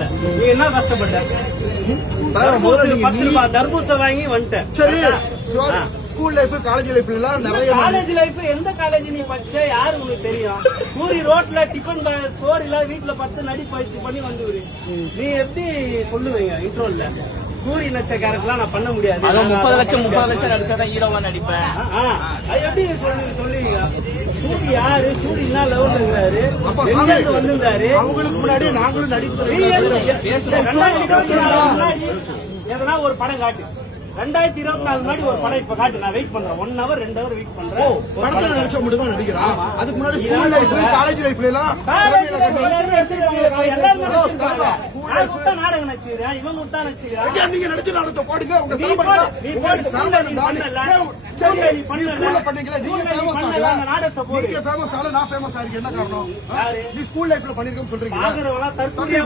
பண்ணல. நீ என்ன கஷ்டப்பட்ட? 10 ரூபாய் தர்பூச வாங்கி வந்துட்டேன். சரி, ஸ்கூல் லைஃப் காலேஜ் லைஃப் எல்லாம் நிறைய. காலேஜ் லைஃப் எந்த காலேஜ் நீ படிச்ச? யாரு உங்களுக்கு தெரியும்? சூரி ரோட்ல டிஃபன் சோறு இல்லாத வீட்டுல 10 நடி பயிற்சி பண்ணி வந்து நீ எப்படி சொல்லுவீங்க? இன்ட்ரோல்ல சூரி நடிச்ச கேரக்டர்லாம் நான் பண்ண முடியாது. 30 லட்சம் நடிச்சாதான் ஹீரோவா நடிப்பேன். அது எப்படி சொல்லுவீங்க? சூரி யாரு? சூரி என்ன லெவல்ங்கிறாரு, வந்திருந்தாரு. அவங்களுக்கு முன்னாடி நாங்களும் நடிப்பு. 2024 முன்னாடி எதனா ஒரு படம் காட்டு. 2024 முன்னாடி ஒரு படம் இப்ப காட்டு. நான் வெயிட் பண்றேன். 1 hour 2 hour வெயிட் பண்றேன். படத்துல நடிச்ச மட்டும் தான் நடிக்கிறான். அதுக்கு முன்னாடி ஸ்கூல் லைஃப் காலேஜ் லைஃப்ல எல்லாம் நாடகம் நடிச்சுக்கிறேன். இவங்க விட்டா நடிச்சுக்கிறேன். நீங்க நடிச்ச நாடகத்தை போடுங்க. உங்க நாடகத்தை போடு. ஃபேமஸ் ஆளு நான் ஃபேமஸ் ஆகிறேன். என்ன காரணம்? நீ ஸ்கூல் லைஃப்ல பண்ணிருக்கேன்னு சொல்றீங்க. தற்போதைய